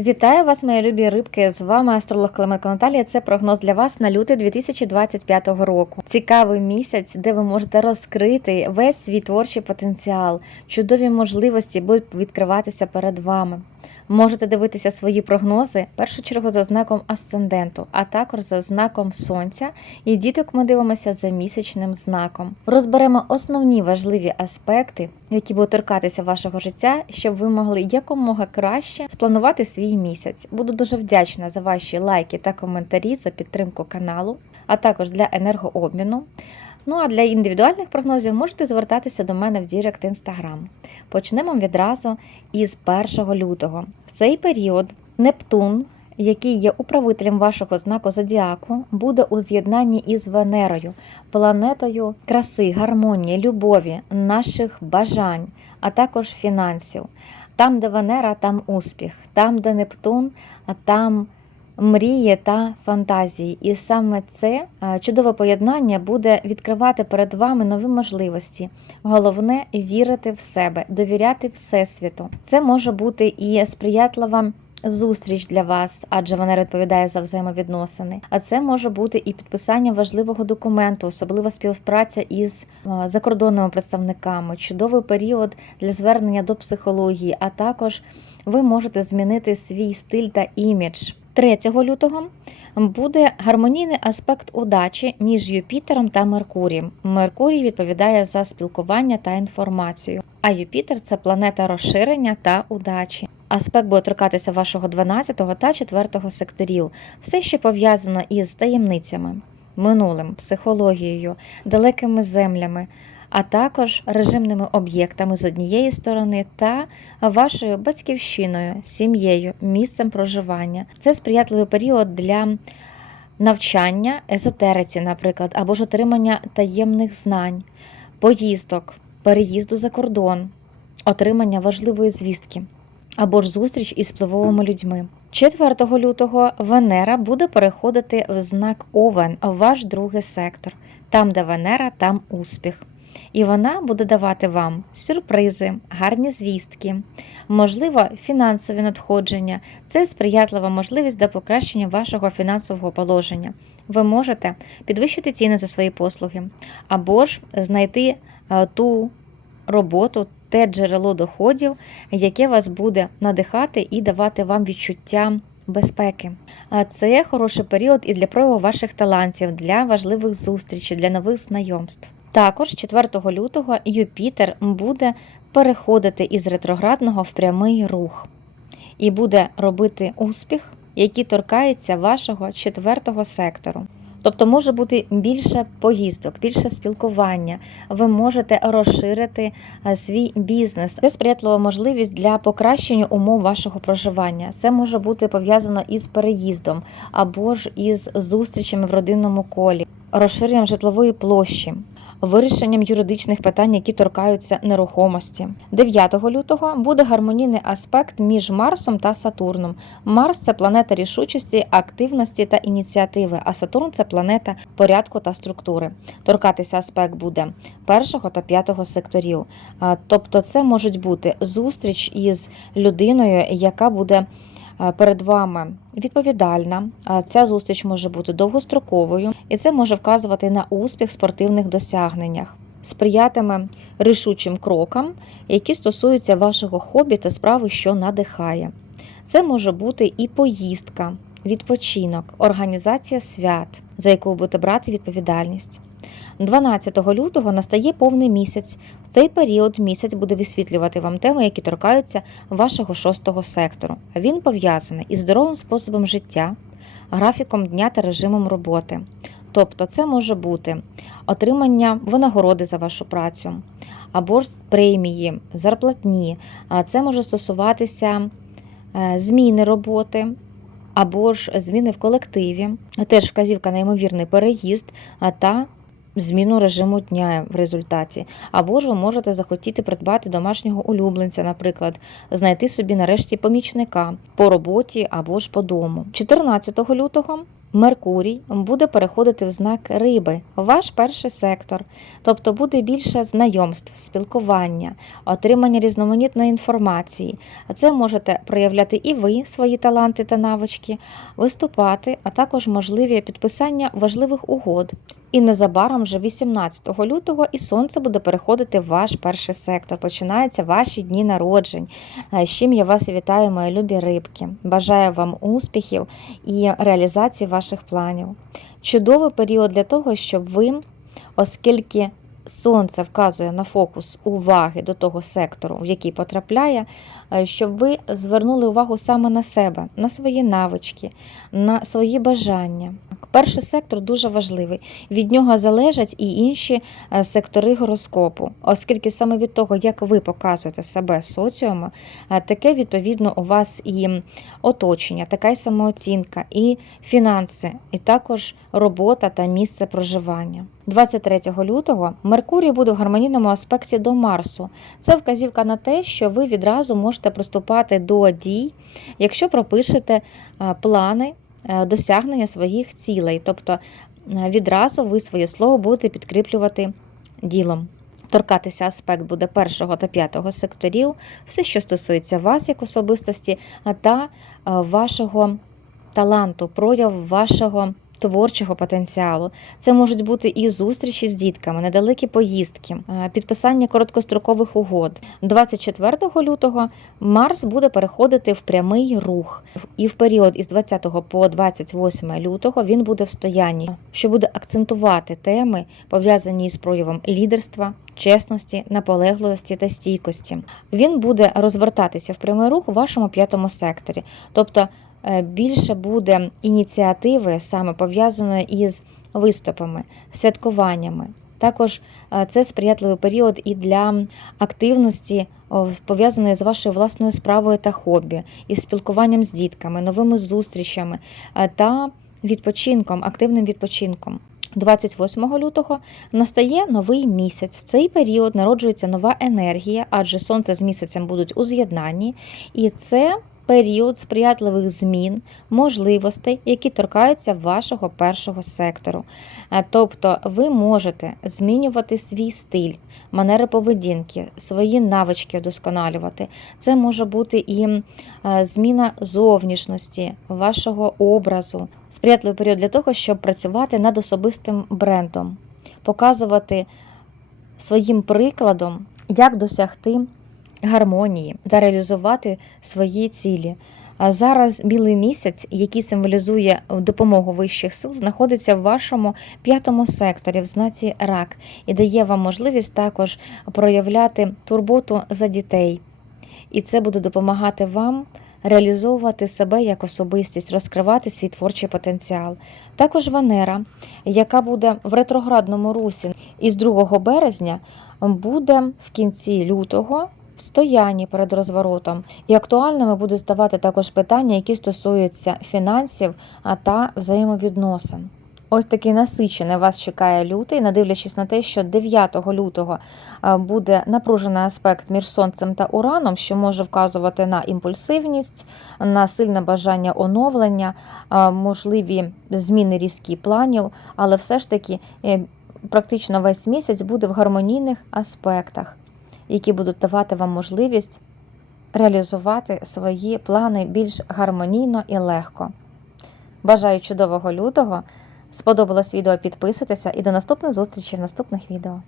Вітаю вас, мої любі рибки! З вами астролог Клименко Наталія. Це прогноз для вас на лютий 2025 року. Цікавий місяць, де ви можете розкрити весь свій творчий потенціал, чудові можливості будуть відкриватися перед вами. Можете дивитися свої прогнози першу чергу за знаком асценденту, а також за знаком сонця. І діток ми дивимося за місячним знаком. Розберемо основні важливі аспекти, які будуть торкатися вашого життя, щоб ви могли якомога краще спланувати свій місяць. Буду дуже вдячна за ваші лайки та коментарі за підтримку каналу, а також для енергообміну. Ну а для індивідуальних прогнозів можете звертатися до мене в Дірект Інстаграм. Почнемо відразу із 1 лютого. В цей період Нептун, який є управителем вашого знаку зодіаку, буде у з'єднанні із Венерою, планетою краси, гармонії, любові, наших бажань, а також фінансів. Там, де Венера, там успіх, там, де Нептун, там мрії та фантазії. І саме це е, чудове поєднання буде відкривати перед вами нові можливості. Головне вірити в себе, довіряти Всесвіту. Це може бути і сприятлива. Зустріч для вас, адже вона відповідає за взаємовідносини. А це може бути і підписання важливого документу, особлива співпраця із е, закордонними представниками, чудовий період для звернення до психології. А також ви можете змінити свій стиль та імідж. 3 лютого буде гармонійний аспект удачі між Юпітером та Меркурієм. Меркурій відповідає за спілкування та інформацію, а Юпітер це планета розширення та удачі. Аспект буде торкатися вашого 12 та 4 секторів, все, що пов'язано із таємницями, минулим, психологією, далекими землями, а також режимними об'єктами з однієї сторони та вашою батьківщиною, сім'єю, місцем проживання. Це сприятливий період для навчання, езотериці, наприклад, або ж отримання таємних знань, поїздок, переїзду за кордон, отримання важливої звістки. Або ж зустріч із впливовими людьми. 4 лютого Венера буде переходити в знак Овен, ваш другий сектор. Там, де Венера, там успіх. І вона буде давати вам сюрпризи, гарні звістки, можливо, фінансові надходження. Це сприятлива можливість для покращення вашого фінансового положення. Ви можете підвищити ціни за свої послуги, або ж знайти е, ту роботу, те джерело доходів, яке вас буде надихати і давати вам відчуття. Безпеки, а це хороший період і для прояву ваших талантів, для важливих зустрічей, для нових знайомств. Також 4 лютого Юпітер буде переходити із ретроградного в прямий рух і буде робити успіх, який торкається вашого четвертого сектору. Тобто може бути більше поїздок, більше спілкування. Ви можете розширити е, свій бізнес. Це сприятлива можливість для покращення умов вашого проживання. Це може бути пов'язано із переїздом або ж із зустрічами в родинному колі, розширенням житлової площі вирішенням юридичних питань, які торкаються нерухомості. 9 лютого буде гармонійний аспект між Марсом та Сатурном. Марс це планета рішучості, активності та ініціативи, а Сатурн це планета порядку та структури. Торкатися аспект буде першого та п'ятого секторів. Тобто, це можуть бути зустріч із людиною, яка буде перед вами відповідальна. Ця зустріч може бути довгостроковою, і це може вказувати на успіх в спортивних досягненнях. Сприятиме рішучим крокам, які стосуються вашого хобі та справи, що надихає. Це може бути і поїздка, відпочинок, організація свят, за яку будете брати відповідальність. 12 лютого настає повний місяць. В цей період місяць буде висвітлювати вам теми, які торкаються вашого шостого сектору. Він пов'язаний із здоровим способом життя, графіком дня та режимом роботи. Тобто, це може бути отримання винагороди за вашу працю, або премії, зарплатні, це може стосуватися е, зміни роботи. Або ж зміни в колективі, теж вказівка на ймовірний переїзд та зміну режиму дня в результаті. Або ж ви можете захотіти придбати домашнього улюбленця, наприклад, знайти собі нарешті помічника по роботі або ж по дому. 14 лютого Меркурій буде переходити в знак риби, ваш перший сектор, тобто буде більше знайомств, спілкування, отримання різноманітної інформації. Це можете проявляти і ви свої таланти та навички, виступати, а також можливі підписання важливих угод. І незабаром, вже 18 лютого, і сонце буде переходити в ваш перший сектор. Починаються ваші дні народжень. Е, З чим я вас вітаю, мої любі рибки. Бажаю вам успіхів і реалізації ваших планів. Чудовий період для того, щоб ви, оскільки сонце вказує на фокус уваги до того сектору, в який потрапляє, е, щоб ви звернули увагу саме на себе, на свої навички, на свої бажання. Перший сектор дуже важливий. Від нього залежать і інші е, сектори гороскопу, оскільки саме від того, як ви показуєте себе соціуму, е, таке відповідно у вас і оточення, така й самооцінка, і фінанси, і також робота та місце проживання. 23 лютого Меркурій буде в гармонійному аспекті до Марсу. Це вказівка на те, що ви відразу можете приступати до дій, якщо пропишете е, плани досягнення своїх цілей. Тобто е, відразу ви своє слово будете підкріплювати ділом. Торкатися аспект буде першого та п'ятого секторів, все, що стосується вас як особистості, та е, вашого таланту, прояв вашого творчого потенціалу. Це можуть бути і зустрічі з дітками, недалекі поїздки, е, підписання короткострокових угод. 24 лютого Марс буде переходити в прямий рух, і в період із 20 по 28 лютого він буде в стоянні, що буде акцентувати теми, пов'язані з проявом лідерства, чесності, наполегливості та стійкості. Він буде розвертатися в прямий рух у вашому п'ятому секторі, тобто більше буде ініціативи саме пов'язаної із виступами, святкуваннями. Також е, це сприятливий період і для активності, пов'язаної з вашою власною справою та хобі, із спілкуванням з дітками, новими зустрічами е, та відпочинком, активним відпочинком. 28 лютого настає новий місяць. В цей період народжується нова енергія, адже сонце з місяцем будуть у з'єднанні, і це період сприятливих змін, можливостей, які торкаються вашого першого сектору. Е, Тобто ви можете змінювати свій стиль, манери поведінки, свої навички вдосконалювати. Це може бути і е, зміна зовнішності, вашого образу, сприятливий період для того, щоб працювати над особистим брендом, показувати своїм прикладом, як досягти гармонії та реалізувати свої цілі. А зараз білий місяць, який символізує допомогу вищих сил, знаходиться в вашому п'ятому секторі в знаці рак і дає вам можливість також проявляти турботу за дітей. І це буде допомагати вам реалізовувати себе як особистість, розкривати свій творчий потенціал. Також Венера, яка буде в ретроградному русі із 2 березня, буде в кінці лютого стоянні перед розворотом. І актуальними буде ставати також питання, які стосуються фінансів та взаємовідносин. Ось такий насичений вас чекає лютий, не дивлячись на те, що 9 лютого буде напружений аспект між сонцем та ураном, що може вказувати на імпульсивність, на сильне бажання оновлення, можливі зміни різкі планів, але все ж таки е, практично весь місяць буде в гармонійних аспектах які будуть давати вам можливість реалізувати свої плани більш гармонійно і легко. Бажаю чудового лютого! Сподобалось відео, підписуйтеся і до наступних зустрічей в наступних відео.